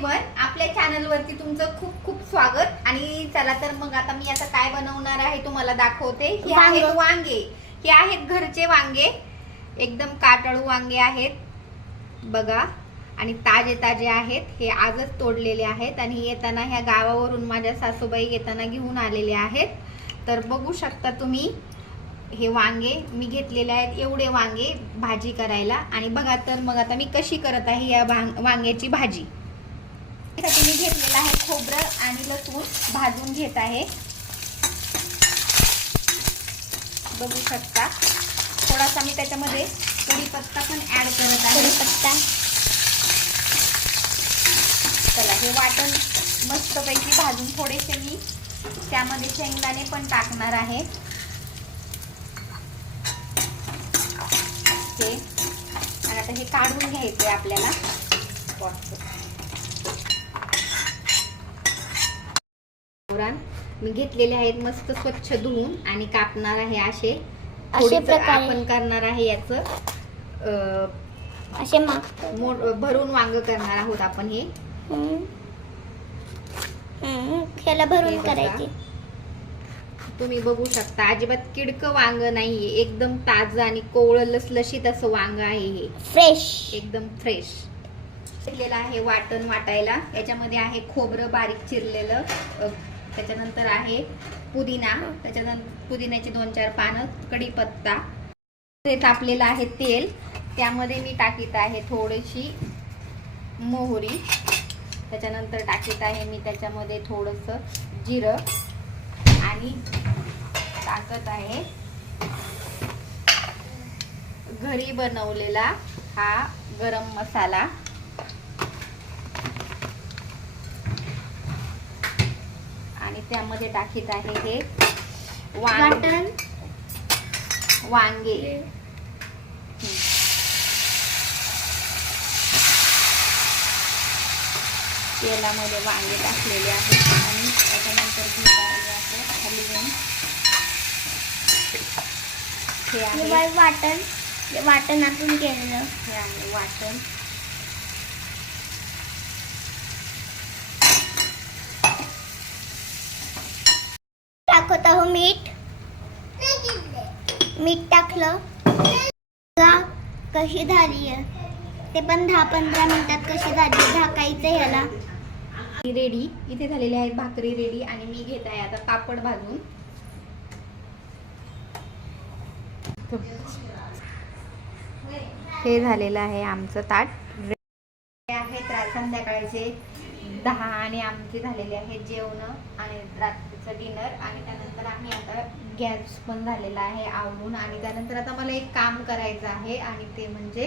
Everyone, आपल्या channel वरती तुमचं खूप खूप स्वागत। आणि चला तर मग आता मी आता काय बनवणार आहे तुम्हाला दाखवते। हे आहेत वांगे, हे आहेत घरचे वांगे, एकदम काटळू वांगे आहेत बघा, आणि ताजे ताजे आहेत। हे आजच तोडलेले आहेत आणि येताना ह्या गावावरून माझ्या सासूबाई येताना घेऊन आलेले आहेत। तर बघू शकता तुम्ही, हे वांगे मी घेतलेले आहेत, एवढे वांगे भाजी करायला। आणि बघा तर मग आता मी कशी करत आहे या वांग्याची भाजी। त्यासाठी मी घेतलेला आहे खोबरं आणि लसूण भाजून घेत आहे, बघू शकता। थोडासा मी त्याच्यामध्ये कढीपत्ता पण ऍड करत आहे। कढीपत्ता, चला हे वाटण मस्तपैकी भाजून थोडेसे मी त्यामध्ये शेंगदाणे पण टाकणार आहे। आणि आता हे काढून घ्यायचे आपल्याला। मी घेतलेले आहेत मस्त स्वच्छ धुवून आणि कापणार आहे असे आपण करणार आहे याच असे भरून वांग करणार आहोत आपण। हे ह्याला भरून करायचे। तुम्ही बघू शकता, अजिबात किडकं वांग नाहीये, एकदम ताजं आणि कोवळं लसलशीत असं वांग आहे। हे फ्रेश, एकदम फ्रेश घेतलेलं आहे वाटण वाटायला। याच्यामध्ये आहे खोबरं बारीक चिरलेलं, त्याच्यानंतर आहे पुदिना, त्याच्यानंतर पुदिन्याची 2-4 पानं, कढीपत्ता, ते तापलेलं आहे तेल, त्यामध्ये मी टाकीत आहे थोडीशी मोहरी, त्याच्यानंतर टाकीत आहे मी त्याच्यामध्ये थोडंसं जिरं आणि टाकत आहे घरी बनवलेला हा गरम मसाला। आणि त्यामध्ये टाकीत आहे हे वांगे। तेलामध्ये वांगे टाकलेले आहेत आणि त्याच्यानंतर हलवून हे आहे वाटणातून केलेलं हे आहे वाटण। टाकत आहो मीठ टाकलं कशी झाली आहे ते पण 10-15 मिनिटात कशी झाली झाकायचं ह्याला। रेडी, इथे झालेले आहेत भाकरी रेडी आणि मी घेत आहे आता पापड भाजून। हे झालेलं आहे आमचं ताट आहे। संध्याकाळचे 10 आणि आमचे झालेले आहेत जेवण आणि रात्रीचं डिनर। आणि त्यानंतर आम्ही आता गॅस पण झालेला आहे आवरून, आणि त्यानंतर आता मला एक काम करायचं आहे आणि ते म्हणजे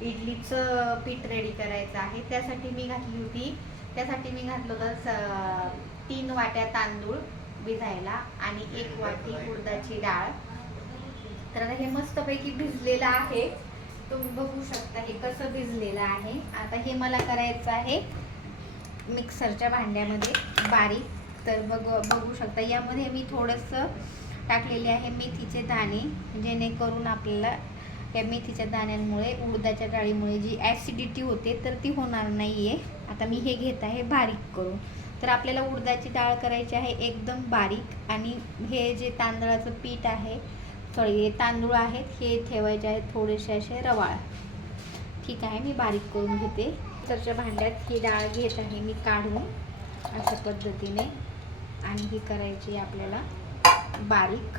इडलीचं पीठ रेडी करायचं आहे। त्यासाठी मी घातलं होतं 3 वाट्या तांदूळ भिजायला आणि 1 वाटी उडदाची डाळ। तर आता हे मस्तपैकी भिजलेलं आहे, तुम्ही बघू शकता हे कसं भिजलेलं आहे। आता हे मला करायचं आहे मिक्सरच्या भांड्यामध्ये बारीक। तर बघू शकता यामध्ये मी थोडंसं टाकलेले आहे मेथीचे दाणे, जेणेकरून आपल्याला या मेथीच्या दाण्यांमुळे उडदाच्या डाळीमुळे जी ॲसिडिटी होते तर ती होणार नाहीये। आता मी हे घेत आहे बारीक करून। तर आपल्याला उडदाची डाळ करायची आहे एकदम बारीक, आणि हे जे तांदळाचं पीठ आहे, सॉरी तांदूळ आहेत, हे ठेवायचे आहेत थोडेसे असे रवाळ। ठीक आहे, मी बारीक करून घेते। मिक्सरच्या भांड्यात ही डाळ घेत आहे मी काढून अशा पद्धतीने, आणि ही करायची आपल्याला बारीक।